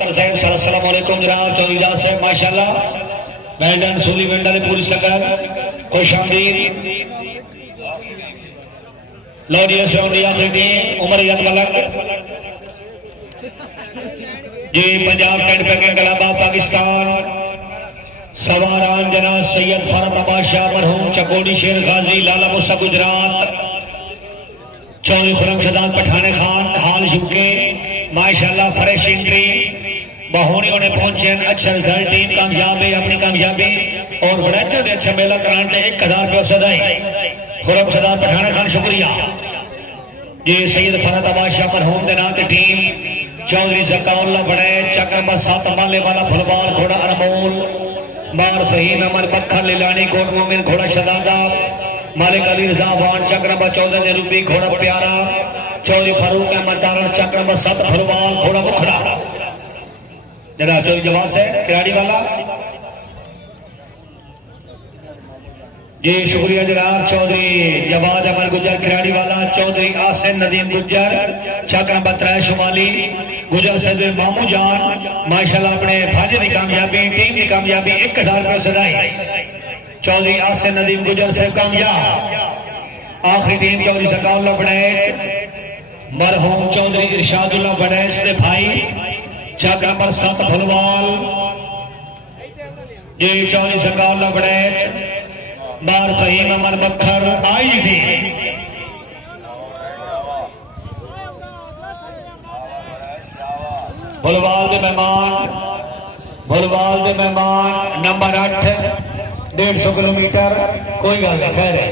अस्सलाम वालेकुम जनाब चौधरी साहब माशाल्लाह बैंडन सूली वेंडा ने पूरी सकल खुश आमदीद लौडिया से आखिरी टीम उमर यद मलक जी पंजाब टेंट पैकिंग कलाबा पाकिस्तान सवारान जनाब सैयद फरत अबाशाह मरहूम चकोड़ी शेर गाजी लाला मुसा गुजरात चौधरी खुरम शदान पठाने खान हाल यूके माशाल्लाह फ्रेश एंट्री बहोनी होने पहुंचे अच्छा रिजल्ट टीम कामयाब है अपनी कामयाबी और वड़ैचे दे अच्छा मेला कराने 1000 रुपया सदाई खुरम शदान पठाने खान शुक्रिया जी सैयद फरत अबाशाह मरहूम दे नाम ते टीम चौधरी जकाउल्लाह बड़े चक्र नंबर 7 माले वाला फुलबाल घोड़ा अनमोल मार फहीम अमर बखर लिलानी कोट मोमिन घोड़ा शदादा मालिक अली रजा वान चक्र नंबर 14 ने रूबी घोड़ा प्यारा चौधरी फारूक अहमद तारण चक्र नंबर 7 फुलबाल घोड़ा मुखड़ा जनाब चौधरी जवास है खिलाड़ी वाला जी शुक्रिया जनाब चौधरी जवाद अमर गुजर खिलाड़ी वाला चौधरी आसिम नदीम गुजर चक्र नंबर 3 शुमाली गुजर सदर मामू जान माशाल्लाह अपने भाजे की कामयाबी टीम की कामयाबी 1000 रुपये सदाई चौधरी आसिम नदीम गुजर से कामयाब आखिरी टीम चौधरी जकाउल्लाह बड़ैच मरहूम चौधरी इरशादुल्लाह बड़ैच के भाई चक्र नंबर 7 फुलवाल ये चौधरी जकाउल्लाह बड़ैच बार फहीम अमर बखर आई थी भुलवाल दे मेहमान नंबर 8 150 किलोमीटर कोई गल नहीं खैर है